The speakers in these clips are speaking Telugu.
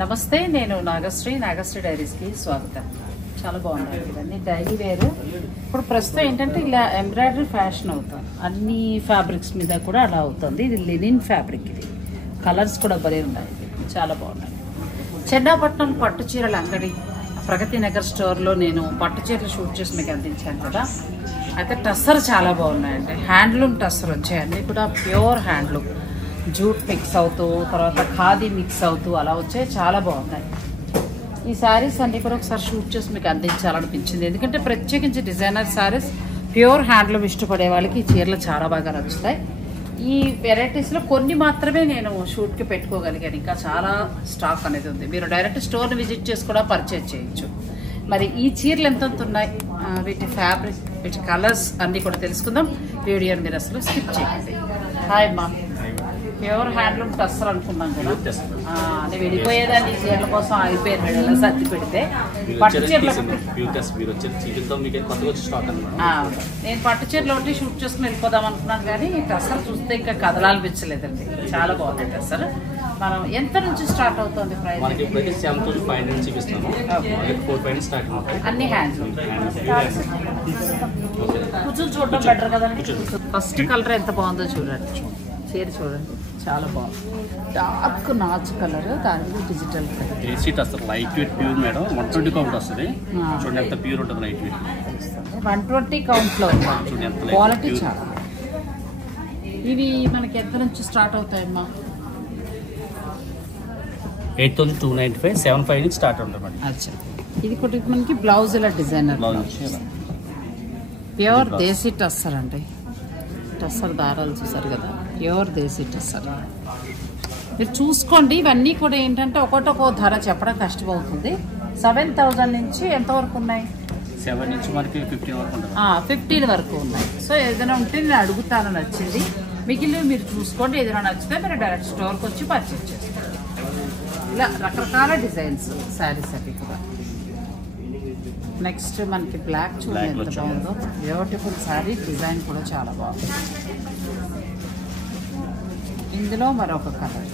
నమస్తే, నేను నాగశ్రీ డైరీస్కి స్వాగతం. చాలా బాగున్నాయి ఇవన్నీ డైలీ వేర్. ఇప్పుడు ప్రస్తుతం ఏంటంటే ఇలా ఎంబ్రాయిడరీ ఫ్యాషన్ అవుతుంది, అన్ని ఫ్యాబ్రిక్స్ మీద కూడా అలా అవుతుంది. ఇది లినిన్ ఫ్యాబ్రిక్, ఇది కలర్స్ కూడా భలే ఉన్నాయి, చాలా బాగున్నాయి. చెన్నాపట్నం పట్టు చీరల అంగడి ప్రగతి నగర్ స్టోర్లో నేను పట్టు చీరలు షూట్ చేసి మీకు అందించాను కదా. అయితే టస్సర్ చాలా బాగున్నాయండి, హ్యాండ్లూమ్ టస్సర్ వచ్చాయి, అన్నీ కూడా ప్యూర్ హ్యాండ్లూమ్, జూట్ మిక్స్ అవుతూ తర్వాత ఖాదీ మిక్స్ అవుతూ అలా వచ్చాయి, చాలా బాగున్నాయి. ఈ శారీస్ అన్నీ కూడా ఒకసారి షూట్ చేసి మీకు అందించాలనిపించింది, ఎందుకంటే ప్రత్యేకించి డిజైనర్ శారీస్ ప్యూర్ హ్యాండ్లూమ్ ఇష్టపడే వాళ్ళకి ఈ చీరలు చాలా బాగా నచ్చుతాయి. ఈ వెరైటీస్లో కొన్ని మాత్రమే నేను షూట్కి పెట్టుకోగలిగాను, ఇంకా చాలా స్టాక్ అనేది ఉంది. మీరు డైరెక్ట్ స్టోర్ని విజిట్ చేసి కూడా పర్చేజ్ చేయొచ్చు. మరి ఈ చీరలు ఎంత ఉన్నాయి, వీటి ఫ్యాబ్రిక్, వీటి కలర్స్ అన్నీ కూడా తెలుసుకుందాం. వీడియోని మీరు అసలు స్కిప్ చేయండి. హాయ్ అమ్మా, ప్యూర్ హ్యాండ్లూమ్ టస్సర్ అనుకున్నాం కదా, అది వెళ్ళిపోయేదాన్ని ఈ చీరల కోసం ఆగిపోయాను సర్ది పెడితే. పట్టు చీరలు నేను పట్టు చీరలు ఒకటి షూట్ చేసుకుని వెళ్ళిపోదాం అనుకున్నాను, కానీ టస్సర్ చూస్తే ఇంకా కదలాలనిపించలేదండి, చాలా బాగుంది టస్సర్. మనం ఎంత నుంచి స్టార్ట్ అవుతుంది ప్రైస్? అన్ని హ్యాండ్లూమ్. కూర్చొని చూడడం బెటర్ కదండి. ఫస్ట్ కలర్ ఎంత బాగుందో చూడండి, చీర చూడండి, చాలా బాగుంది. డార్క్ నాచ్ కలర్, దానికి digital light weight pure madam. 120 count వస్తుంది, చూడండి ఎంత ప్యూర్ ఉంటుంది. లైట్ వెయిట్ 120 కౌంట్లో ఉంది, క్వాలిటీ చాలా. ఇవి మనకి ఎంత నుంచి స్టార్ట్ అవుతాయమ్మా? 8,295, 7,500 నుంచి స్టార్ట్ ఉంటుంది. అచ్చా, ఇది కూడా మనకి బ్లౌజ్ ఇలా డిజైనర్ ప్యూర్ దేశీ టస్సర్ అండి. టస్సర్ దారాలు చూసారు కదా, ప్యూర్ దేశీ టస్సర్. మీరు చూసుకోండి, ఇవన్నీ కూడా ఏంటంటే ఒక్కొక్క ధర చెప్పడం కష్టమవుతుంది. 7,000 నుంచి ఎంతవరకు ఉన్నాయి? 7 నుంచి మనకి 15 వరకు ఉంటుంది. 15 వరకు ఉన్నాయి. సో ఏదైనా ఉంటే నేను అడుగుతాను, నచ్చింది. మిగిలిన మీరు చూసుకోండి, ఏదైనా నచ్చితే మీరు డైరెక్ట్ స్టోర్కి వచ్చి పర్చేజ్ చేసుకోండి. ఇలా రకరకాల డిజైన్స్ శారీస్ అవి కూడా. నెక్స్ట్ మనకి బ్లాక్ చూడండి ఎంత బాగుందో, బ్యూటిఫుల్ శారీ, డిజైన్ కూడా చాలా బాగుంది. ఇందులో మరొక కలర్,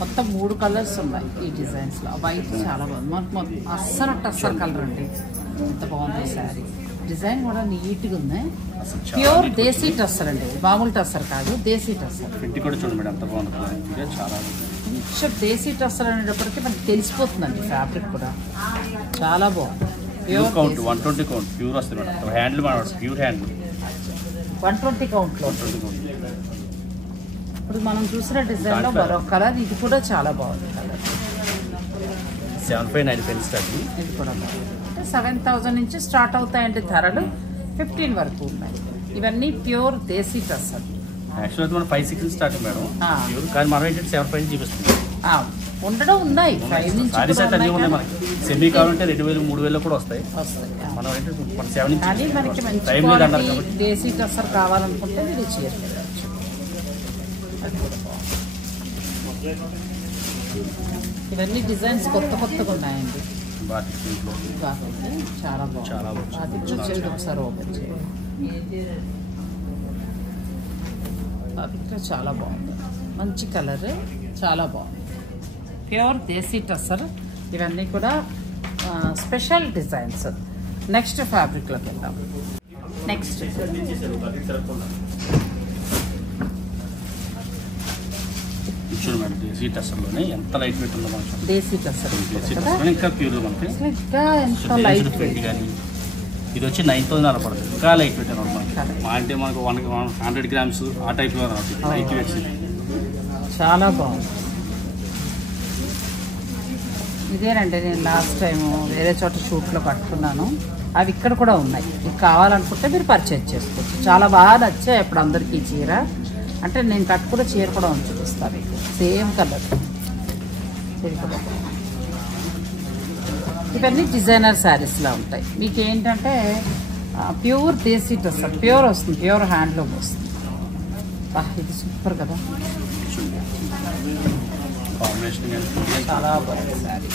మొత్తం 3 కలర్స్ ఉన్నాయి ఈ డిజైన్స్లో. వైట్ చాలా బాగుంది, మొత్తం అస్సలు టస్సర్ కలర్ అండి, ఎంత బాగుంది శారీ. డిజైన్ కూడా నీట్గా ఉంది, ప్యూర్ దేశీ టస్సర్ అండి, మామూలు టస్సర్ కాదు, దేశీ టస్సర్. కొంచెం దేశీ టస్సర్ అనేటప్పటికీ మనకి తెలిసిపోతుందండి ఫ్యాబ్రిక్ కూడా, చాలా బాగుంది. ప్యూర్ కౌంట్ 120 కౌంట్ ప్యూర్ వస్తుంది మేడం. Handloom pure handloom 120 కౌంట్లో. ఇప్పుడు మనం చూసిన డిజైన్ లో మరొక కలర్, ఇది కూడా చాలా బాగుంది కలర్. 7,595 స్టార్ట్. ఇది కూడా బాగుంది. 7,000 నుంచి స్టార్ట్ అవుతాయండి ధరలు, 15 వరకు ఉన్నాయి. ఇవన్నీ ప్యూర్ దేశీ టస్సర్. యాక్చువల్ మనం 5,600 స్టార్ట్ మేడం, కానీ మనం ఏంటంటే 7,500 చూపిస్తుంది. ఉండడం ఉన్నాయి, 5 నుంచి ఉన్నాయి. మనకి సెమీ కావాలంటే 2,000, 3,000 కూడా వస్తాయి. మనం ఏంటంటే 7 కానీ మనకి మంచి దేశీ టస్సర్ కావాలనుకుంటే ఇది చీర. ఇవన్నీ డిజైన్స్ కొత్తగా ఉన్నాయండి, చాలా బాగుంది. ఒకసారి ఓపెన్ చేయండి, చాలా బాగుంది, మంచి కలర్, చాలా బాగుంది. ప్యూర్ దేశీ టస్సర్. ఇవన్నీ కూడా స్పెషల్ డిజైన్స్. నెక్స్ట్ ఫ్యాబ్రిక్లోకి వెళ్దాం. నెక్స్ట్ దేశీ టస్సర్లోనే ఎంత లైట్ వెయిట్ ఉందో మనకి. దేశీ టస్సర్ ఇంకా ప్యూర్ మనకి, ఇంకా ఎంత లైట్ వెయిట్. కానీ ఇది వచ్చి 9,000 అలా పడుతుంది, ఇంకా లైట్ వెయిట్ అనమాట మనకి. అంటే మనకు 100 గ్రామ్స్ ఆ టైప్లో లైట్ వెయిట్స్. చాలా బాగుంది. ఇదేనండి నేను లాస్ట్ టైం వేరే చోట షూట్లో పట్టుకున్నాను, అవి ఇక్కడ కూడా ఉన్నాయి. మీకు కావాలనుకుంటే మీరు పర్చేజ్ చేసుకోవచ్చు. చాలా బాగా నచ్చాయి ఇప్పుడు అందరికీ ఈ చీర. అంటే నేను కట్టుకున్న చీర కూడా చూపిస్తాను మీకు, సేమ్ కలర్. ఇవన్నీ డిజైనర్ శారీస్లా ఉంటాయి. మీకు ఏంటంటే ప్యూర్ దేశీ టస్సర్, ప్యూర్ వస్తుంది, ప్యూర్ హ్యాండ్లూమ్ వస్తుంది. ఇది సూపర్ కదా, చాలా బాగుంది శారీ.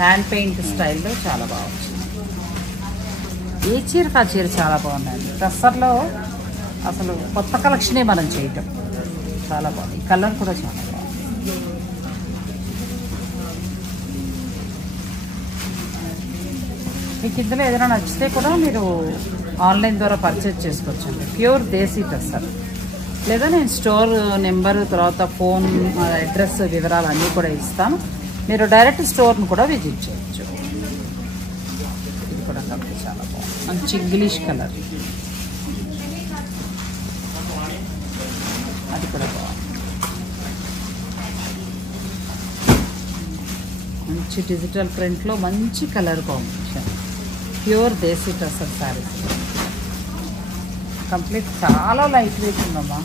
హ్యాండ్ పెయింట్ స్టైల్లో చాలా బాగా వచ్చింది. ఏ చీరకు ఆ చీర చాలా బాగుందండి. టస్సర్లో అసలు కొత్త కలెక్షనే మనం చేయటం, చాలా బాగుంది. ఈ కలర్ కూడా చాలా బాగుంది. మీకు ఇందులో ఏదైనా నచ్చితే కూడా మీరు ఆన్లైన్ ద్వారా పర్చేజ్ చేసుకోవచ్చండి. ప్యూర్ దేశీ టస్సర్. లేదా నేను స్టోర్ నెంబర్ తర్వాత ఫోన్ అడ్రస్ వివరాలు అన్నీ కూడా ఇస్తాను. మీరు డైరెక్ట్ స్టోర్ను కూడా విజిట్ చేయొచ్చు. ఇది కూడా కలర్ చాలా బాగుంది, మంచి ఇంగ్లీష్ కలర్. అది కూడా బాగుంది, మంచి డిజిటల్ ప్రింట్లో మంచి కలర్ కాంబినేషన్. ప్యూర్ దేశీ టస్సర్ శారీస్ కంప్లీట్. చాలా లైట్ వెయిట్ ఉందమ్మా,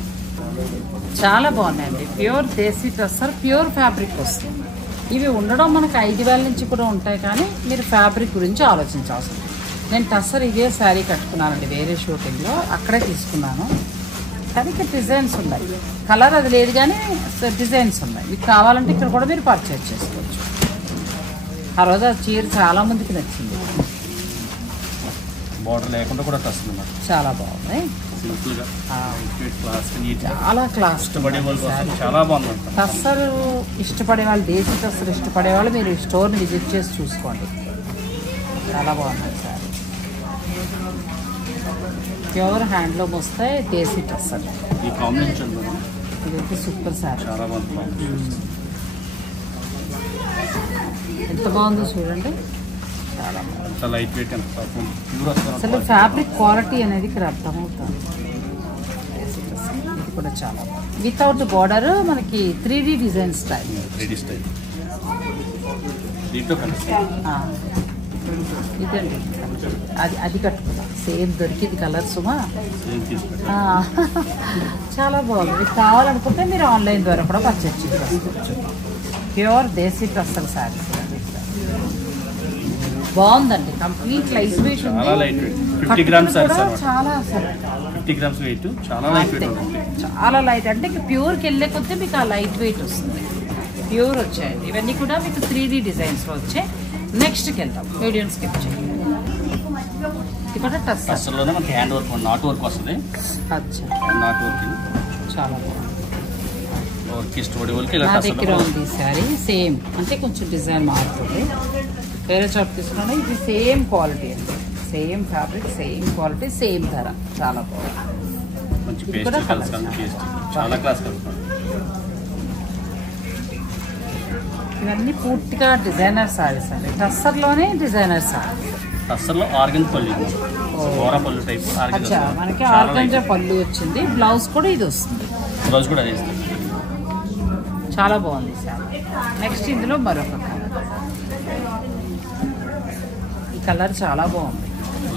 చాలా బాగున్నాయండి. ప్యూర్ దేశీ టస్సర్, ప్యూర్ ఫ్యాబ్రిక్ వస్తుంది. ఇవి ఉండడం మనకు 5,000 నుంచి కూడా ఉంటాయి, కానీ మీరు ఫ్యాబ్రిక్ గురించి ఆలోచించాల్సింది. నేను టస్సర్ ఇదే శారీ కట్టుకున్నానండి వేరే షూటింగ్లో, అక్కడే తీసుకున్నాను. కానీ ఇక్కడ డిజైన్స్ ఉన్నాయి, కలర్ అది లేదు కానీ డిజైన్స్ ఉన్నాయి. మీకు కావాలంటే ఇక్కడ కూడా మీరు పర్చేజ్ చేసుకోవచ్చు. ఆ రోజు ఆ చీర చాలా మందికి నచ్చింది. బార్డర్ లేకుండా కూడా టస్సర్ అన్నమాట. చాలా బాగుంది, సింపుల్గా చాలా క్లాస్. ఇష్టపడే వాళ్ళు చాలా బాగుంది. టస్సర్ ఇష్టపడే వాళ్ళు, దేశీ టస్సర్ ఇష్టపడే వాళ్ళు మీరు ఈ స్టోర్ని విజిట్ చేసి చూసుకోండి. చాలా బాగుంది సార్. ప్యూర్ హ్యాండ్లూమ్ వస్తాయి, దేశీ టస్సర్. ఈ కాంబినేషన్ ఇదైతే సూపర్ సార్, చాలా బాగుంది. ఎంత బాగుందో చూడండి, చాలా బాగుంది. లైట్ వెయిట్ అసలు ఫ్యాబ్రిక్ క్వాలిటీ అనేది ఇక్కడ అర్థమవుతుంది. ఇది కూడా చాలా బాగుంది. వితౌట్ బార్డర్ మనకి 3D design style. 3D style. ఇదండి అది కట్టుకున్నా సేమ్ దొరికింది కలర్ సుమా. చాలా బాగుంది. మీకు కావాలనుకుంటే మీరు ఆన్లైన్ ద్వారా కూడా పర్చేజ్ చేసుకోవచ్చు. ప్యూర్ దేశీ టస్సర్ శారీస్ బాగుందండి. కంప్లీట్ లైట్ వెయిట్ ఉంది. 50 గ్రామ్స్ చాలా అసలు 50 గ్రామ్స్ వెయిట్, చాలా లైట్ వెయిట్ ఉంటుంది. చాలా లైట్ అంటే ప్యూర్కి వెళ్ళే కొద్దీ మీకు ఆ లైట్ వెయిట్ వస్తుంది. ప్యూర్ వచ్చాయండి ఇవన్నీ కూడా మీకు 3D డిజైన్స్లో వచ్చాయి. నెక్స్ట్కి వెళ్తాం, మీడియం స్కిప్ చేయండి. ఇది కూడా టస్సర్లోనే మనకి హ్యాండ్ వర్క్, నాట్ వర్క్ వస్తుంది. అచ్చా, నాట్ వర్క్ చాలా బాగుంది. ఇష్టపడే వాళ్ళకి నా దగ్గర ఉంది శారీ సేమ్, అంటే కొంచెం డిజైన్ మారుతుంది. వేరే చోట తీసుకున్నా ఇది సేమ్ క్వాలిటీ అండి, same fabric, same quality, same ధర. చాలా బాగుంది. ఇది కూడా చాలా క్లాస్. ఇవన్నీ పూర్తిగా డిజైనర్ శారీస్ అండి. టస్సర్లోనే డిజైనర్ శారీ. టస్సర్లో ఆర్గన్ పళ్ళు, పళ్ళు టైప్. అచ్చా, మనకి ఆర్గంజా పళ్ళు వచ్చింది. బ్లౌజ్ కూడా ఇది వస్తుంది. బ్లౌజ్ కూడా అదే. చాలా బాగుంది శారీ. నెక్స్ట్ ఇందులో మరొక కలర్. ఈ కలర్ చాలా బాగుంది,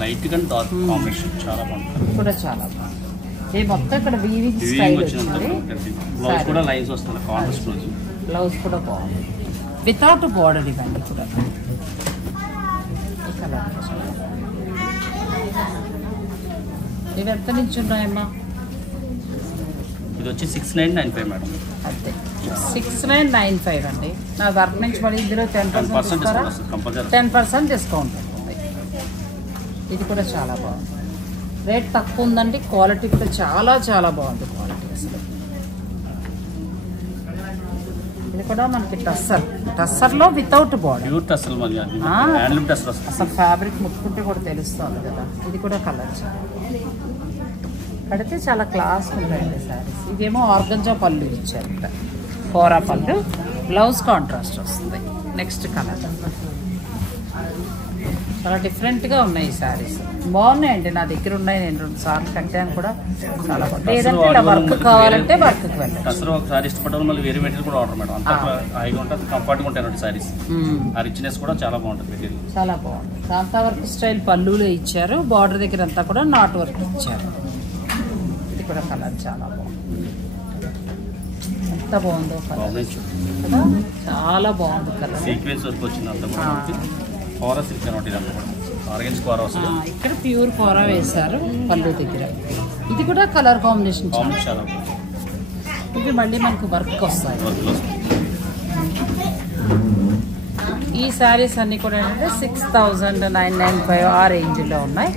లైట్ గా డార్క్ కాంబినేషన్. చాలా బాగుంది, కూడా చాలా బాగుంది. ఇది మొత్తం ఇక్కడ వీవింగ్ స్టైల్ వచ్చింది. బ్లౌజ్ కూడా లైన్స్ వస్తుంది, కాంట్రాస్ట్ బ్లౌజ్. బ్లౌజ్ కూడా బాగుంది, వితౌట్ బార్డర్. ఇవన్నీ కూడా ఈ కలర్. ఇవి ఎంత నుంచి ఉన్నాయమ్మా? ఇది వచ్చి 6995 మేడం. అంతే, 6995 అండి. నా వర్క్ నుంచి మళ్ళీ ఇందులో 10% ఇస్తారా? 10% డిస్కౌంట్ ఉంటుంది. ఇది కూడా చాలా బాగుంది, రేట్ తక్కువ ఉందండి. క్వాలిటీ కూడా చాలా చాలా బాగుంది క్వాలిటీ అసలు. ఇది కూడా మనకి టస్సర్లో without border. Pure tussar, handloom tussar. అసలు ఫ్యాబ్రిక్ ముట్టుకుంటే కూడా తెలుస్తుంది కదా. ఇది కూడా కలర్ కడితే చాలా క్లాస్ ఉంటాయండి శారీస్. ఇదేమో ఆర్గంజా పళ్ళు ఇచ్చారు, కోరా పళ్ళు, బ్లౌజ్ కాంట్రాస్ట్ వస్తుంది. నెక్స్ట్ కలర్ చాలా డిఫరెంట్గా ఉన్నాయి ఈ శారీస్, బాగున్నాయండి. నా దగ్గర ఉన్నాయి, నేను 2 సార్లు కట్టాను కూడా. చాలా బాగుంది. లేదంటే ఇలా వర్క్ కావాలంటే వర్క్ వెళ్ళండి. టస్సర్ ఒకసారి ఇష్టపడడం మళ్ళీ వేరే మెటీరియల్ కూడా ఆర్డర్ మేడం. అంతా హాయిగా ఉంటుంది, కంఫర్ట్గా ఉంటాయి శారీస్. ఆ రిచ్నెస్ కూడా చాలా బాగుంటుంది మెటీరియల్. చాలా బాగుంది. కాంతా వర్క్ స్టైల్ పళ్ళులో ఇచ్చారు, బార్డర్ దగ్గర అంతా కూడా నాట్ వర్క్ ఇచ్చారు. ఇది కూడా కలర్ చాలా బాగుంది, ఎంత బాగుందో కలర్ కదా, చాలా బాగుంది కలర్. సీక్వెన్స్ వర్క్ వచ్చింది అంతా కూడా. కోరా సిల్క్ అనమాట ఇదంతా కూడా. ఆర్గన్స్ కోరా వస్తుంది. ఇక్కడ ప్యూర్ కోరా వేశారు పళ్ళు దగ్గర. ఇది కూడా కలర్ కాంబినేషన్ చాలా. ఇది మళ్ళీ మనకు వర్క్ వస్తాయి. ఈ శారీస్ అన్ని కూడా ఏంటంటే 6995 ఆ రేంజ్లో ఉన్నాయి.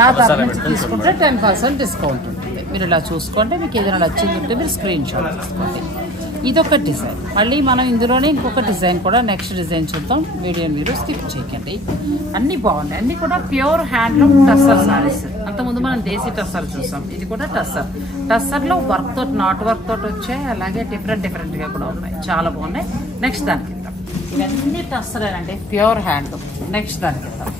నా తరఫు నుంచి తీసుకుంటే 10% డిస్కౌంట్ ఉంటుంది. మీరు ఇలా చూసుకోండి, మీకు ఏదైనా నచ్చింది ఉంటే మీరు స్క్రీన్ షాట్ తీసుకోండి. ఇదొక డిజైన్. మళ్ళీ మనం ఇందులోనే ఇంకొక డిజైన్ కూడా నెక్స్ట్ డిజైన్ చూద్దాం. వీడియో మీరు స్కిప్ చేయకండి. అన్ని బాగున్నాయి. అన్ని కూడా ప్యూర్ హ్యాండ్లూమ్ టస్సర్ సారీస్. అంతకుముందు మనం దేశీ టస్సర్ చూసాం. ఇది కూడా టస్సర్. టస్సర్లో వర్క్ తోటి నాట్ వర్క్ తోటి వచ్చాయి. అలాగే డిఫరెంట్ గా కూడా ఉన్నాయి. చాలా బాగున్నాయి. నెక్స్ట్ దానికి వెళ్దాం. ఇవన్నీ టస్సర్ అండి, ప్యూర్ హ్యాండ్లూమ్. నెక్స్ట్ దానికి వెళ్దాం.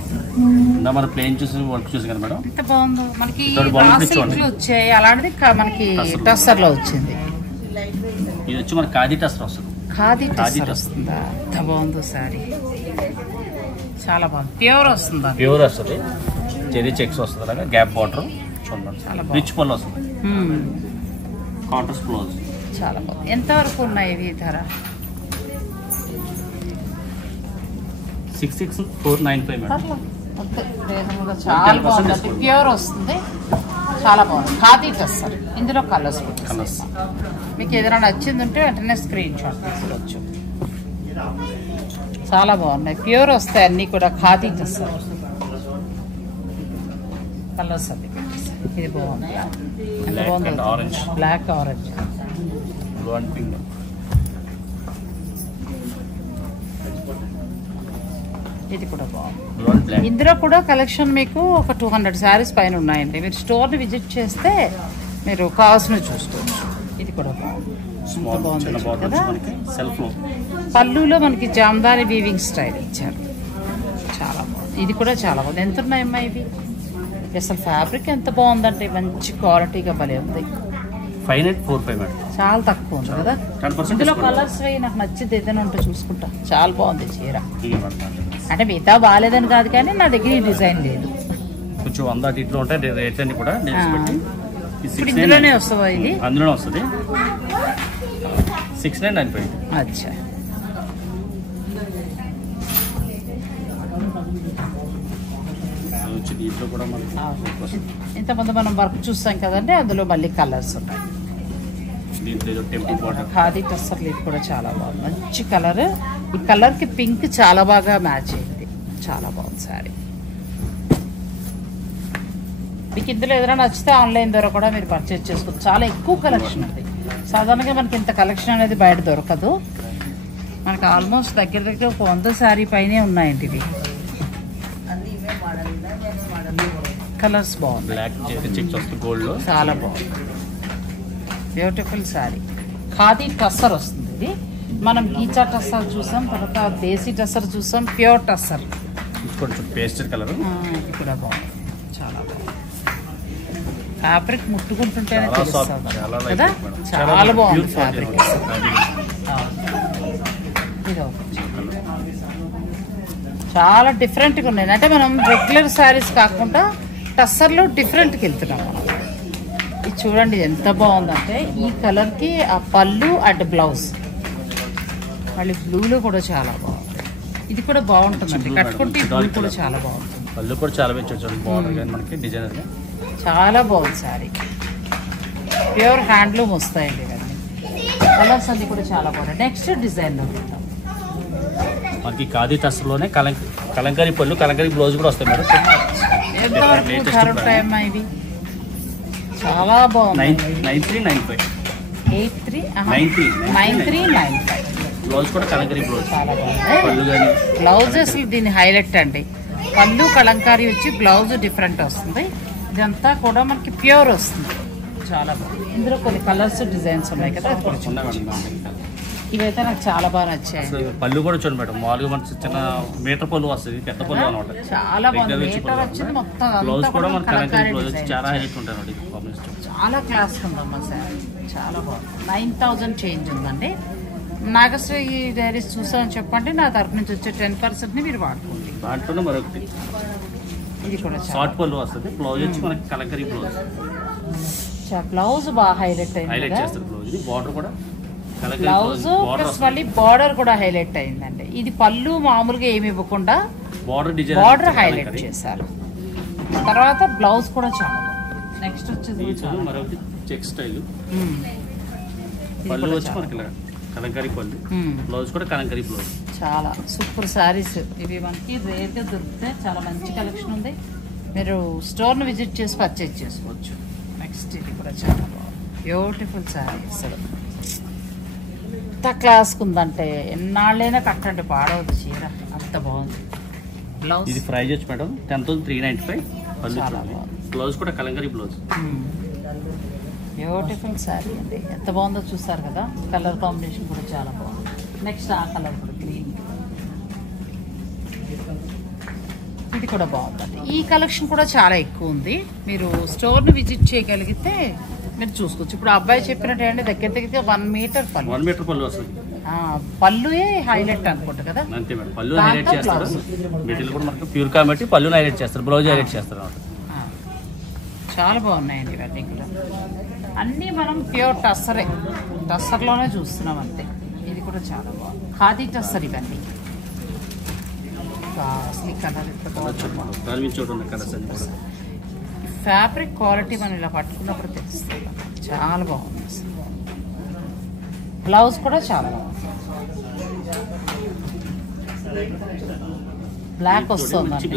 మన ప్లేన్ చూసి వర్క్ చూసి కదా మేడం, ఎంత బాగుందో. మనకి రాసిట్లు వచ్చాయి, అలాంటిది మనకి టస్సర్ లో వచ్చింది. ఇది వచ్చి మన ఖాదీ టస్సర్ వస్తుంది. ఖాదీ టస్సర్ వస్తుందా? ఎంత బాగుందో సారీ. చాలా బాగుంది. ప్యూర్ వస్తుందా? ప్యూర్ వస్తుంది. చెరీ చెక్స్ వస్తుంది. అలాగే గ్యాప్ బార్డర్ చూడండి. రిచ్ పళ్ళు వస్తుంది. Contrast blouse. చాలా బాగుంది. ఎంత వరకు ఉన్నాయి ఇవి ధర? 66,495 మేడం. చాలా బాగుంది. ప్యూర్ వస్తుంది. చాలా బాగుంది. ఖాదీ టస్సర్. ఇందులో కలర్స్ మీకు ఏదైనా నచ్చింది ఉంటే వెంటనే స్క్రీన్ షాట్ తీసుకోవచ్చు. చాలా బాగున్నాయి. ప్యూర్ వస్తాయి అన్ని కూడా. ఖాదీ టస్సర్ కలర్స్ అది. ఇది బాగుంది. ఎంత బాగుంది. Black orange, blue and pink. ఇది కూడా బాగుంది. ఇందులో కూడా కలెక్షన్ మీకు ఒక 200 శారీస్ పైన ఉన్నాయండి. మీరు స్టోర్ని విజిట్ చేస్తే మీరు కావాల్సినవి చూసుకోవచ్చు. ఇది కూడా బాగుంది కదా. పళ్ళులో మనకి జామ్దాని వీవింగ్ స్టైల్ ఇచ్చారు. చాలా బాగుంది. ఇది కూడా చాలా బాగుంది. ఎంత ఉన్నాయమ్మా ఇవి? అసలు ఫ్యాబ్రిక్ ఎంత బాగుందంటే మంచి క్వాలిటీగా భలే ఉంది. 5845 మేడం. చాలా తక్కువ ఉంది కదా. ఇందులో కలర్స్ నాకు నచ్చింది ఏదైనా ఉంటే చూసుకుంటా. చాలా బాగుంది చీర. అంటే మిగతా బాగాలేదని కాదు, కానీ నా దగ్గర ఈ డిజైన్ లేదు. కొంచెం 100 ఇట్లో ఉంటాయి రేట్ అన్ని కూడా. ఇందులోనే వస్తుందా ఇది? అందులోనే వస్తుంది. 6995. అచ్చా. ఇంతమంది మనం వర్క్ చూస్తాం కదండి, అందులో మళ్ళీ కలర్స్ ఉంటాయి. ఖాదీ టస్సర్ లీఫ్ కూడా చాలా బాగుంది. మంచి కలర్. ఈ కలర్ కి పింక్ చాలా బాగా మ్యాచ్ అయింది. చాలా బాగుంది సారీ. మీకు ఇందులో ఏదైనా నచ్చితే ఆన్లైన్ ద్వారా కూడా మీరు పర్చేజ్ చేసుకోవచ్చు. చాలా ఎక్కువ కలెక్షన్ ఉంది. సాధారణంగా మనకి ఇంత కలెక్షన్ అనేది బయట దొరకదు. మనకి ఆల్మోస్ట్ దగ్గర ఒక 100 శారీ పైనే ఉన్నాయండి ఇవి. కలర్స్ బాగుంది. చాలా బాగుంది. బ్యూటిఫుల్ శారీ. ఖాదీ టస్సర్ వస్తుంది ఇది. మనం గీచా టస్సర్ చూసాం, తర్వాత దేశీ టస్సర్ చూసాం, ప్యూర్ టస్సర్. కొంచెం పేస్టల్ కలర్. ఇది కూడా బాగుంది. చాలా బాగుంది. ఫ్యాబ్రిక్ ముట్టుకుంటుంటేనే తెలుస్తుంది కదా. చాలా బాగుంది ఫ్యాబ్రిక్. ఇది చాలా డిఫరెంట్గా ఉన్నాయి. అంటే మనం రెగ్యులర్ శారీస్ కాకుండా టస్సర్లో డిఫరెంట్కి వెళ్తున్నాం మనం. ఇది చూడండి ఎంత బాగుందంటే ఈ కలర్కి ఆ పళ్ళు అండ్ బ్లౌజ్, మళ్ళీ బ్లూలో కూడా చాలా బాగుంది. ఇది కూడా బాగుంటుందండి కట్టుకుంటే. ఈ బ్లూ కూడా చాలా బాగుంటుంది. పళ్ళు కూడా చాలా బాగుంది. మనకి డిజైన్ చాలా బాగుంది సారీ. ప్యూర్ హ్యాండ్లూమ్ వస్తాయండి ఇవన్నీ. కలర్స్ అన్ని కూడా చాలా బాగున్నాయి. నెక్స్ట్ డిజైన్లో వెళ్తాం. మనకి ఖాదీ టస్సర్లోనే కలంకారీ పళ్ళు, కలంకారీ బ్లౌజ్ కూడా వస్తాయి మేడం. ఎంతవరకు ధర ఉంటాయమ్మా ఇవి? చాలా బాగుంది. 9395. 9395. బ్లౌజ్ కూడా కలంకారీ బ్లౌజ్. చాలా బాగుంది. బ్లౌజ్ అసలు దీని హైలైట్ అండి. పళ్ళు కలంకారీ వచ్చి బ్లౌజ్ డిఫరెంట్ వస్తుంది. ఇదంతా కూడా మనకి ప్యూర్ వస్తుంది. చాలా బాగుంది. ఇందులో కొన్ని కలర్స్ డిజైన్స్ ఉన్నాయి కదా, అది కూడా చూడండి. ఇవైతే నాకు చాలా బాగా నచ్చాయి. పళ్ళు కూడా చూడండి మేడం. మామూలుగా మనకి చిన్న మీటర్ పళ్ళు వస్తుంది, పెద్ద పళ్ళు అనమాట. చాలా బాగుంది. మీటర్ వచ్చింది మొత్తం. బ్లౌజ్ కూడా మన కలంకారీ బ్లౌజ్ చాలా హైలైట్ ఉంటుంది. చాలా క్లాస్ ఉందమ్మా సార్. చాలా బాగుంది. 9000 చేంజ్ ఉందండి. నాగశ్రీ డైరీస్ చూసామని చెప్పండి. నా తరపు నుంచి వచ్చే 10%ని మీరు వాడుకోండి. దాంట్లోనే మరొకటి ఇది కూడా షార్ట్ పళ్ళు వస్తుంది. బ్లౌజ్ వచ్చి మనకి కలంకారీ బ్లౌజ్. బ్లౌజ్ బాగా హైలైట్ అయింది. హైలైట్ చేస్తారు బ్లౌజ్. ఇది బార్డర్ కూడా బ్లౌజ్ ప్లస్ మళ్ళీ బార్డర్ కూడా హైలైట్ అయిందండి. ఇది పళ్ళు మామూలుగా ఏమి ఇవ్వకుండా బార్డర్ హైలైట్ చేశారు. తర్వాత బ్లౌజ్ కూడా చాలా. నెక్స్ట్ వచ్చేది మరొకటి చెక్ స్టైల్. పళ్ళు వచ్చి మనకి కలంకారీ పళ్ళు, బ్లౌజ్ కూడా కలంకారీ బ్లౌజ్. చాలా సూపర్ శారీస్ ఇవి. మనకి రేట్ దొరికితే చాలా మంచి కలెక్షన్ ఉంది. మీరు స్టోర్ను విజిట్ చేసి పర్చేజ్ చేసుకోవచ్చు. నెక్స్ట్ ఇది కూడా చాలా బాగుంది. బ్యూటిఫుల్ శారీ. అసలు ఎంత క్లాస్కి ఉందంటే ఎన్నాళ్ళైనా కట్టండి, పాడవద్దు చీర, అంత బాగుంది. బ్లౌజ్ ఇది ప్రైస్ వచ్చి మేడం 10,395. చాలా బాగుంది. బ్లౌజ్ కూడా కలంకారీ బ్లౌజ్. బ్యూటిఫుల్ శారీ అండి, ఎంత బాగుందో చూసారు కదా. కలర్ కాంబినేషన్ కూడా చాలా బాగుంది. నెక్స్ట్ ఆ కలర్ కూడా గ్రీన్, ఇది కూడా బాగుందండి. ఈ కలెక్షన్ కూడా చాలా ఎక్కువ ఉంది. మీరు స్టోర్ని విజిట్ చేయగలిగితే మీరు చూసుకోవచ్చు. ఇప్పుడు అబ్బాయి చెప్పినట్టు ఏంటంటే దగ్గర 1 మీటర్ పళ్ళు, 1 మీటర్ పళ్ళు వస్తుంది. పళ్ళుయే హైలైట్ అనుకుంటా కదా. అంతే మేడం, పళ్ళు హైలైట్ చేస్తారు. మెటీరియల్ కూడా మనకు ప్యూర్ కాబట్టి పళ్ళుని హైలైట్ చేస్తారు, బ్లౌజ్ హైలైట్ చేస్తారు అన్నమాట. చాలా బాగున్నాయండి ఇవన్నీ కూడా. అన్నీ మనం ప్యూర్ టస్సర్లోనే చూస్తున్నాం అంతే. ఇది కూడా చాలా బాగుంది, ఖాదీ టస్సర్ ఇవన్నీ. అసలు ఈ కలర్ ఫ్యాబ్రిక్ క్వాలిటీ మనం ఇలా పట్టుకున్నప్పుడు తెలుస్తుంది, చాలా బాగుంది అసలు. బ్లౌజ్ కూడా చాలా బాగుంది, బ్లాక్ వస్తుంది.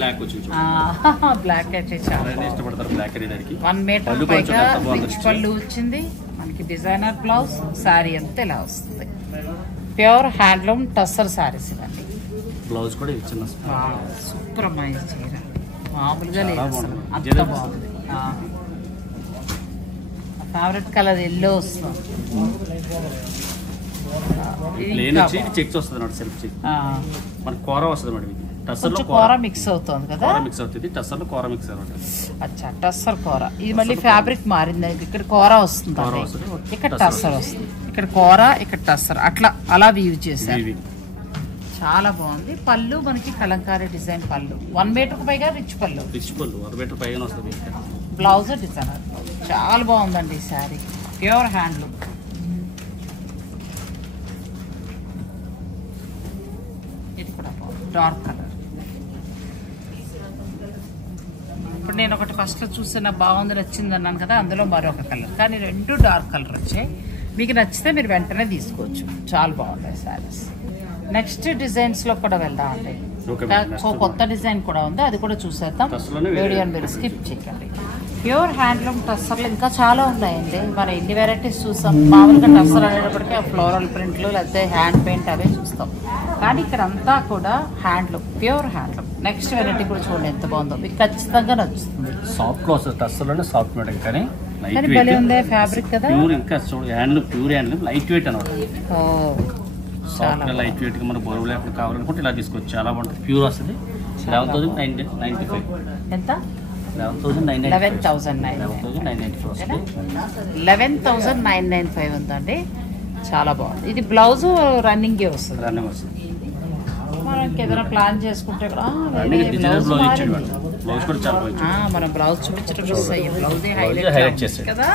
బ్లాక్ అయితే చాలా ఇష్టపడతారు. బ్లాక్ 1 మీటర్ పైగా రిచ్ పళ్ళు వచ్చింది మనకి. డిజైనర్ బ్లౌజ్, శారీ అంతా ఇలా వస్తుంది. ప్యూర్ హ్యాండ్లూమ్ టస్సర్ శారీస్ ఇవన్నీ. బ్లౌజ్ కూడా ఇచ్చిన సూపర్ అమ్మాయి చీర, మామూలుగా లేదు అసలు, అంత బాగుంది. ఫేవరెట్ కలర్ ఎల్లో వస్తుంది. చెక్స్ వస్తుంది, సెల్ఫ్ చెక్. మనకి కూర వస్తుంది మేడం. కొంచెం కూర మిక్స్ అవుతుంది కదా, మిక్స్ అవుతుంది. టస్సర్ లో కూర మిక్స్ అవుతుంది. అచ్చా, టస్సర్ కూర. ఇది మళ్ళీ ఫ్యాబ్రిక్ మారింది. ఇక్కడ కూర వస్తుంది, ఇక్కడ టస్సర్ వస్తుంది. ఇక్కడ కూర, ఇక్కడ టస్సర్, అలా వీవ్ చేశారు. చాలా బాగుంది. పళ్ళు మనకి కలంకారీ డిజైన్ పళ్ళు, 1 మీటర్ పైగా రిచ్ పళ్ళు. 1 మీటర్ పైగా వస్తుంది. బ్లౌజ్ డిజైనర్ బ్లౌజ్, చాలా బాగుందండి ఈ శారీ. Pure handloom. ఇది కూడా బాగుంది, డార్క్ కలర్. ఇప్పుడు నేను ఒకటి ఫస్ట్ లో చూస్తే నాకు బాగుంది, నచ్చింది అన్నాను కదా, అందులో మరొక కలర్, కానీ 2 డార్క్ కలర్ వచ్చాయి. మీకు నచ్చితే మీరు వెంటనే తీసుకోవచ్చు. చాలా బాగుంటాయి శారీస్. నెక్స్ట్ డిజైన్స్ లో కూడా వెళ్దామండి. కొత్త డిజైన్ కూడా ఉంది, అది కూడా చూసేద్దాం. వీడియో మీరు స్కిప్ చేయకండి. ప్యూర్ హ్యాండ్లూమ్ టస్సర్లు ఇంకా చాలా ఉన్నాయండి. మనం ఎన్ని వెరైటీస్ చూసాం. మామూలుగా టస్సర్ అనేటప్పటికీ ఆ ఫ్లోరల్ ప్రింట్లు లేకపోతే హ్యాండ్ పెయింట్ అవే చూస్తాం, కానీ ఇక్కడ అంతా కూడా handloom, pure handloom. Next variety కూడా చూడండి ఎంత బాగుందో, మీకు ఖచ్చితంగా నచ్చుతుంది. సాఫ్ట్ లో వస్తుంది, టస్సర్లోనే సాఫ్ట్ మేడం, కానీ భలే ఉంది ఫ్యాబ్రిక్ కదా. ప్యూర్, ఇంకా చూడండి handloom, pure handloom, light wait అనమాట. సాఫ్ట్ లైట్ వెయిట్ గా మన బరువు లేకుండా కావాలనుకుంటే ఇలా తీసుకోవచ్చు, చాలా బాగుంటుంది. ప్యూర్ వస్తుంది. 11,995. ఎంత? 11,995 ఉందండి. చాలా బాగుంది. ఇది బ్లౌజ్ రన్నింగ్ వస్తుంది. మనం ఏదైనా ప్లాన్ చేసుకుంటే మనం బ్లౌజ్ చూపించడం కదా.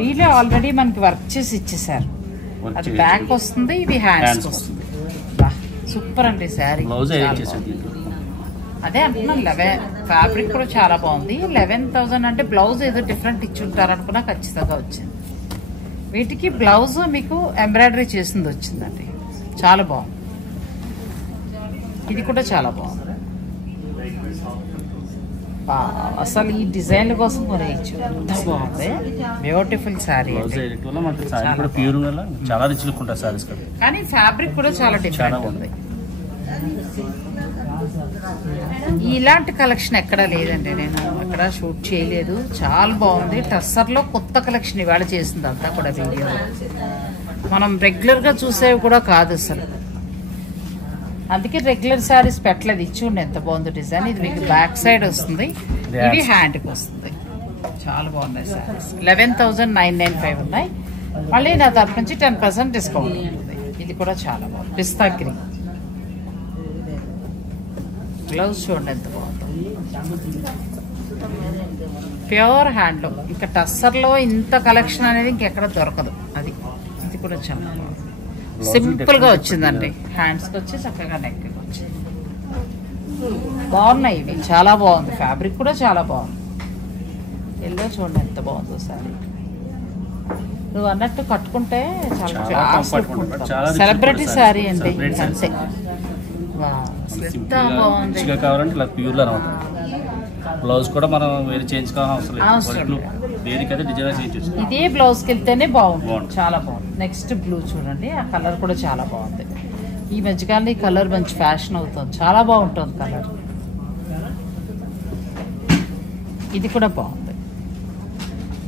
వీళ్ళే ఆల్రెడీ మనకి వర్క్ చేసి ఇచ్చేసారు. అది బ్యాక్ వస్తుంది, ఇది హ్యాండ్స్ వస్తుంది. సూపర్ అండి శారీ. అదే అంటున్నాను, ఫ్యాబ్రిక్ కూడా చాలా బాగుంది. 11,000 అంటే బ్లౌజ్ ఏదో డిఫరెంట్ ఇచ్చి ఉంటారు అనుకున్నా, ఖచ్చితంగా వచ్చింది. వీటికి బ్లౌజ్ మీకు ఎంబ్రాయిడరీ చేసింది వచ్చిందండి, చాలా బాగుంది. ఇది కూడా చాలా బాగుంది. అసలు ఈ డిజైన్ల కోసం కొనేయచ్చు, ఎంత బాగుంది. బ్యూటిఫుల్ శారీ, చాలా రిచ్ లుక్ ఉంటుంది సారీస్, కానీ ఫ్యాబ్రిక్ కూడా చాలా డిఫరెంట్ ఉంది. ఇలాంటి కలెక్షన్ ఎక్కడా లేదండి, నేను ఎక్కడ షూట్ చేయలేదు. చాలా బాగుంది. టస్సర్లో కొత్త కలెక్షన్ ఇవాళ చేసింది అంతా కూడా. వీడియో మనం రెగ్యులర్గా చూసేవి కూడా కాదు అసలు, అందుకే రెగ్యులర్ శారీస్ పెట్టలేదు. ఇచ్చి ఉండి ఎంత బాగుంది డిజైన్. ఇది మీకు బ్యాక్ సైడ్ వస్తుంది, ఇవి హ్యాండ్కి వస్తుంది. చాలా బాగున్నాయి శారీస్. 11,995 ఉన్నాయి. మళ్ళీ నా తరఫు నుంచి 10% డిస్కౌంట్ ఉంటుంది. ఇది కూడా చాలా బాగుంది, పిస్తా గ్రీన్. బ్లౌజ్ చూడండి ఎంత బాగుంది, ప్యూర్ హ్యాండ్లూమ్. ఇంకా టస్సర్లో ఇంత కలెక్షన్ అనేది ఇంకెక్కడ దొరకదు. అది ఇది కూడా చాలా బాగుంది. సింపుల్ గా వచ్చిందండి, హ్యాండ్స్ కి వచ్చి చక్కగా నెక్ కి వచ్చింది. బాగున్నాయి ఇవి, చాలా బాగుంది. ఫ్యాబ్రిక్ కూడా చాలా బాగుంది. ఎల్లో చూడండి ఎంత బాగుందో సారీ. నువ్వు అన్నట్టు కట్టుకుంటే చాలా సెలబ్రిటీ శారీ అండి, అంతే. ఎంత బాగుంది. కావాలంటే ఇలా ప్యూర్ లో అనమాట. బ్లౌజ్ కూడా మనం వేరే చేంజ్ కావాల్సిన అవసరం లేదు. దేనికైతే డిజైన్ చేయించు. ఇదే బ్లౌజ్కి వెళ్తేనే బాగుంటుంది, చాలా బాగుంది. నెక్స్ట్ బ్లూ చూడండి, ఆ కలర్ కూడా చాలా బాగుంది. ఈ మధ్యకాలంలో ఈ కలర్ మంచి ఫ్యాషన్ అవుతుంది, చాలా బాగుంటుంది కలర్. ఇది కూడా బాగుంది.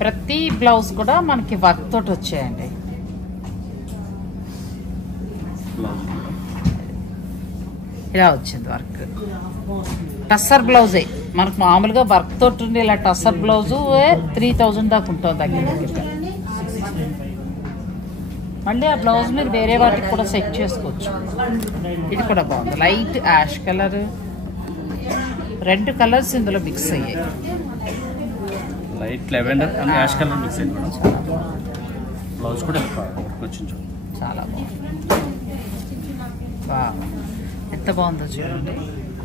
ప్రతి బ్లౌజ్ కూడా మనకి వర్క్ తోటి వచ్చాయండి. ఇలా వచ్చింది వర్క్. టస్సర్ బ్లౌజే మనకు మామూలుగా వర్క్ తోటి ఉండి ఇలా టస్సర్ బ్లౌజు 3000 దాకా ఉంటుంది దగ్గర. మళ్ళీ ఆ బ్లౌజ్ మీరు వేరే వాటికి కూడా సెట్ చేసుకోవచ్చు. ఇది కూడా బాగుంది. లైట్ యాష్ కలర్, 2 కలర్స్ ఇందులో మిక్స్ అయ్యాయి. Light lavender and ash colour mix అయింది మేడం. బ్లౌజ్ కూడా వచ్చింది, చాలా బాగుంది. ఎంత బాగుందో చూడండి.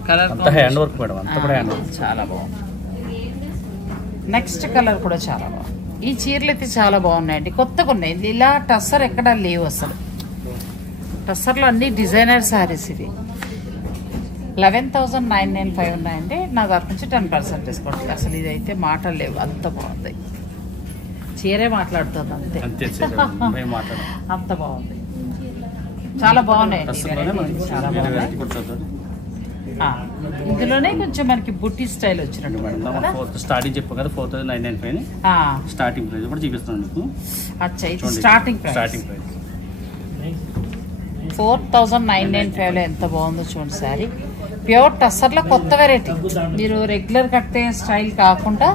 కలర్ హ్యాండ్ వర్క్ మేడం, అంతా కూడా హ్యాండ్ వర్క్, చాలా బాగుంది. నెక్స్ట్ కలర్ కూడా చాలా బాగుంది. ఈ చీరలు అయితే చాలా బాగున్నాయండి, కొత్తగా ఉన్నాయి. ఇలా టస్సర్ ఎక్కడా లేవు అసలు. టస్సర్లో అన్ని డిజైనర్ శారీస్. ఇవి 11,995 ఉన్నాయండి. నా తరఫు నుంచి 10% డిస్కౌంట్. అసలు ఇదైతే మాటలు లేవు, అంత బాగుంది. చీరే మాట్లాడుతుంది అంతే, అంత బాగుంది. చాలా బాగున్నాయండి, చాలా బాగున్నాయి. ఇందులోనే కొంచెం మనకి బుట్టి స్టైల్ వచ్చినట్టు స్టార్టింగ్ చెప్పు కదా 4,995 స్టార్టింగ్ ప్రైస్ కూడా చూపిస్తాను మీకు. అచ్చా, ఇది స్టార్టింగ్ ప్రైస్. 4,995 ఎంత బాగుందో చూడండి సారీ. ప్యూర్ టస్సర్లో కొత్త వెరైటీ, మీరు రెగ్యులర్ కట్టే స్టైల్ కాకుండా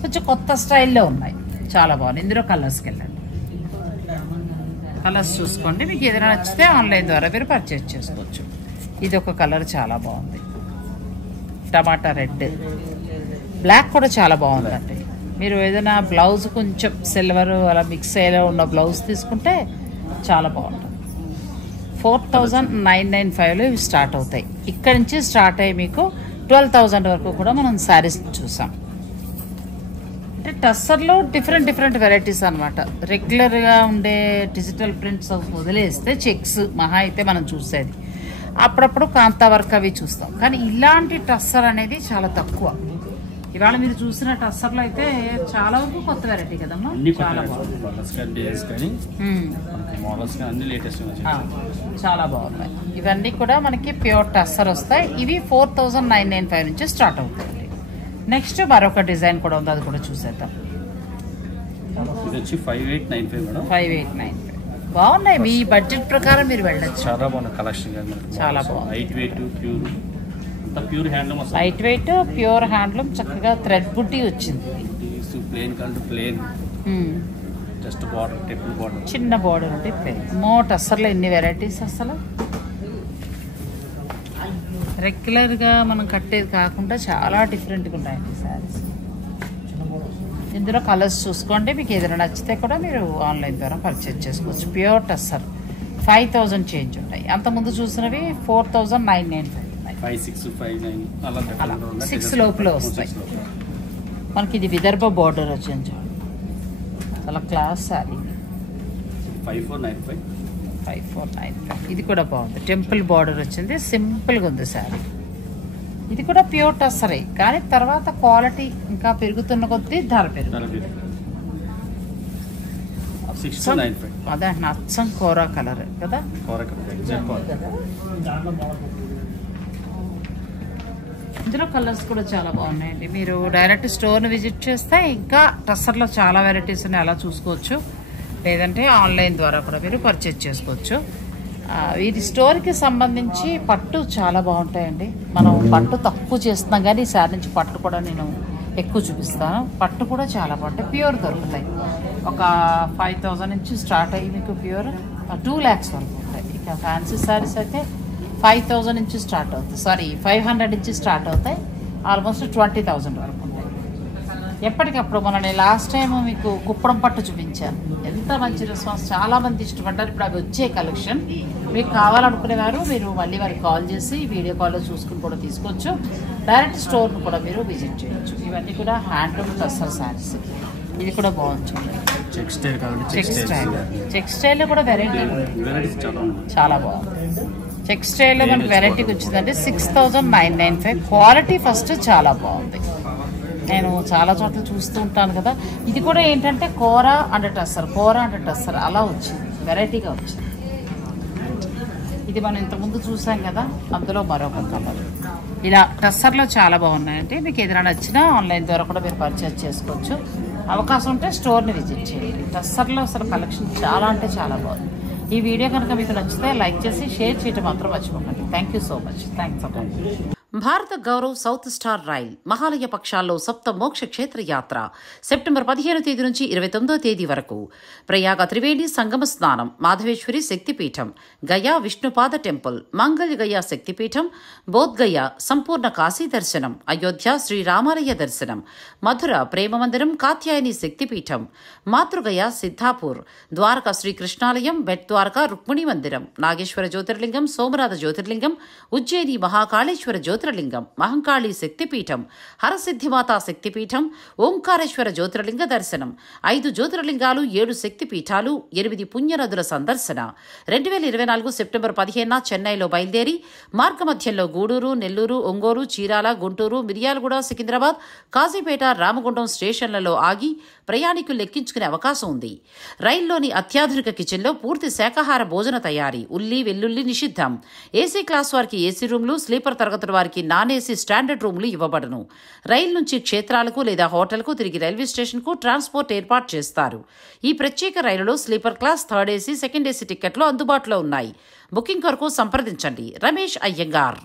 కొంచెం కొత్త స్టైల్లో ఉన్నాయి, చాలా బాగుంది. ఇందులో కలర్స్కి వెళ్ళండి, కలర్స్ చూసుకోండి. మీకు ఏదైనా నచ్చితే ఆన్లైన్ ద్వారా మీరు పర్చేజ్ చేసుకోవచ్చు. ఇది ఒక కలర్ చాలా బాగుంది, టమాటా రెడ్. బ్లాక్ కూడా చాలా బాగుందండి. మీరు ఏదైనా బ్లౌజ్ కొంచెం సిల్వర్ అలా మిక్స్ అయ్యేలా ఉన్న బ్లౌజ్ తీసుకుంటే చాలా బాగుంటుంది. 4,995లో ఇవి స్టార్ట్ అవుతాయి. ఇక్కడ నుంచి స్టార్ట్ అయ్యి మీకు 12,000 వరకు కూడా మనం శారీస్ చూసాం. అంటే టస్సర్లో డిఫరెంట్ వెరైటీస్ అనమాట. రెగ్యులర్గా ఉండే డిజిటల్ ప్రింట్స్ వదిలేస్తే చెక్స్ మహా అయితే మనం చూసేది, అప్పుడప్పుడు కాంతా వర్క్ అవి చూస్తాం. కానీ ఇలాంటి టస్సర్ అనేది చాలా తక్కువ. ఇవాళ మీరు చూసిన టస్సర్లో అయితే చాలా వరకు కొత్త వెరైటీ కదమ్మా, చాలా బాగుంది, చాలా బాగున్నాయి. ఇవన్నీ కూడా మనకి ప్యూర్ టస్సర్ వస్తాయి. ఇవి 4,995 నుంచి స్టార్ట్ అవుతాయండి. నెక్స్ట్ మరొక డిజైన్ కూడా ఉంది, అది కూడా చూసేద్దాం. 5,895 బాగున్నాయి. మీ బడ్జెట్ ప్రకారం మీరు వెళ్ళచ్చు. చాలా బాగుంది కలెక్షన్, చాలా బాగుంది. Light weight pure handloom, light weight pure handloom, చక్కగా థ్రెడ్ బుట్టి వచ్చింది. ప్లేన్ కంటే plain, just border, temple border, చిన్న బార్డర్ ఉంటే ప్లేన్. మోట్ అసలు ఎన్ని వెరైటీస్, అసలు రెగ్యులర్గా మనం కట్టేది కాకుండా చాలా డిఫరెంట్గా ఉన్నాయండి శారీస్. ఇందులో కలర్స్ చూసుకోండి, మీకు ఏదైనా నచ్చితే కూడా మీరు ఆన్లైన్ ద్వారా పర్చేజ్ చేసుకోవచ్చు. ప్యూర్ టస్సర్ 5,000 చేంజ్ ఉంటాయి. అంతకుముందు చూసినవి 4,995 ఉన్నాయి. 6 లోపల వస్తాయి మనకి. ఇది విదర్భ బార్డర్ వచ్చింది, చాలా క్లాస్ శారీ. 5,495 ఇది కూడా బాగుంది. టెంపుల్ బార్డర్ వచ్చింది, సింపుల్గా ఉంది శారీ. ఇది కూడా ప్యూర్ టస్సరే, కానీ తర్వాత క్వాలిటీ ఇంకా పెరుగుతున్న కొద్దీ ధర పెరుగుతుంది. అదే అచ్చం కోరా కలర్ కదా. ఇందులో కలర్స్ కూడా చాలా బాగున్నాయండి. మీరు డైరెక్ట్ స్టోర్ని విజిట్ చేస్తే ఇంకా టస్సర్లో చాలా వెరైటీస్ ఉన్నాయి, అలా చూసుకోవచ్చు. లేదంటే ఆన్లైన్ ద్వారా కూడా మీరు పర్చేజ్ చేసుకోవచ్చు. ఇది స్టోర్కి సంబంధించి పట్టు చాలా బాగుంటాయండి. మనం పట్టు తక్కువ చేస్తున్నాం, కానీ ఈసారి నుంచి పట్టు కూడా నేను ఎక్కువ చూపిస్తాను. పట్టు కూడా చాలా బాగుంటాయి, ప్యూర్ దొరుకుతాయి. ఒక 5,000 నుంచి స్టార్ట్ అయ్యి మీకు ప్యూర్ 2 lakhs వరకు ఉంటాయి. ఇక ఫ్యాన్సీ శారీస్ అయితే 5,000 నుంచి స్టార్ట్ అవుతాయి, 500 నుంచి స్టార్ట్ అవుతాయి, ఆల్మోస్ట్ 20,000 వరకు ఉంటాయి. ఎప్పటికప్పుడు నేను లాస్ట్ టైం మీకు కుప్పడం పట్టు చూపించాను, ఎంత మంచి రెస్పాన్స్, చాలా మంది ఇష్టపడ్డారు. ఇప్పుడు అవి వచ్చే కలెక్షన్ మీకు కావాలనుకునేవారు మీరు మళ్ళీ వారికి కాల్ చేసి వీడియో కాల్లో చూసుకుని కూడా తీసుకోవచ్చు. డైరెక్ట్ స్టోర్ను కూడా మీరు విజిట్ చేయొచ్చు. ఇవన్నీ కూడా హ్యాండ్లూమ్ టస్సర్ శారీస్. ఇది కూడా బాగుంది, చెక్ స్టైల్లో కూడా వెరైటీ చాలా బాగుంది. చెక్ స్టైల్లో మనకి వెరైటీకి వచ్చిందంటే 6,995. క్వాలిటీ ఫస్ట్ చాలా బాగుంది. నేను చాలా చోట్ల చూస్తూ ఉంటాను కదా. ఇది కూడా ఏంటంటే కూర అండ్ టస్సర్ అలా వచ్చింది, వెరైటీగా వచ్చింది. ఇది మనం ఇంతకుముందు చూసాం కదా, అందులో మరొక కలర్. ఇలా టస్సర్లో చాలా బాగున్నాయంటే మీకు ఏదైనా నచ్చినా ఆన్లైన్ ద్వారా కూడా మీరు పర్చేజ్ చేసుకోవచ్చు. అవకాశం ఉంటే స్టోర్ని విజిట్ చేయండి. టస్సర్లో అసలు కలెక్షన్ చాలా అంటే చాలా బాగుంది. ఈ వీడియో కనుక మీకు నచ్చితే లైక్ చేసి షేర్ చేయడం మాత్రం మర్చిపోకండి. Thank you so much. Thanks. Bharat Gaurav South Star Rail Mahalaya పక్షాల్లో సప్త మోక్ష క్షేత్ర యాత్ర సెప్టెంబర్ 15వ తేదీ నుంచి 29వ తేదీ వరకు. ప్రయాగ త్రివేణి సంగమ స్నానం, మాధవేశ్వరి శక్తిపీఠం, గయా విష్ణుపాద టెంపుల్, మంగళ గయా శక్తిపీఠం, బోధ్గయ సంపూర్ణ కాశీ దర్శనం, అయోధ్య శ్రీరామాలయ దర్శనం, మధుర ప్రేమ మందిరం కాత్యాయని శక్తిపీఠం, మాతృగయ సిద్ధాపూర్, ద్వారకా శ్రీకృష్ణాలయం, బెట్ ద్వారకా రుక్మిణి మందిరం, నాగేశ్వర జ్యోతిర్లింగం, సోమనాథ జ్యోతిర్లింగం, ఉజ్జయిని మహాకాళేశ్వర జ్యోతిర్లింగం, మహంకాళి శక్తిపీఠం, హరసిద్ధిమాతా శక్తిపీఠం, ఓంకారేశ్వర జ్యోతిర్లింగ దర్శనం, 5 జ్యోతిర్లింగాలు, 7 శక్తిపీఠాలు, 8 పుణ్యనదుల సందర్శన. 2024 సెప్టెంబర్ 15న చెన్నైలో బయలుదేరి మార్గమధ్యంలో గూడూరు, నెల్లూరు, ఒంగోలు, చీరాల, గుంటూరు, మిర్యాలగూడ, సికింద్రాబాద్, కాజీపేట, రామగుండం స్టేషన్లలో ఆగి ప్రయాణికులు లెక్కించుకునే అవకాశం ఉంది. రైల్లోని అత్యాధునిక కిచెన్లో పూర్తి శాకాహార భోజన తయారీ, ఉల్లి వెల్లుల్లి నిషిద్ధం. ఏసీ క్లాస్ వారికి ఏసీ రూమ్లు, స్లీపర్ తరగతుల వారికి నాన్ ఏసీ స్టాండర్డ్ రూమ్లు ఇవ్వబడును. రైలు నుంచి క్షేత్రాలకు లేదా హోటల్కు తిరిగి రైల్వే స్టేషన్కు ట్రాన్స్పోర్ట్ ఏర్పాటు చేస్తారు. ఈ ప్రత్యేక రైలులో sleeper class, third AC, second AC టికెట్లు అందుబాటులో ఉన్నాయి. బుకింగ్ కొరకు సంప్రదించండి. రమేష్ అయ్యంగార్.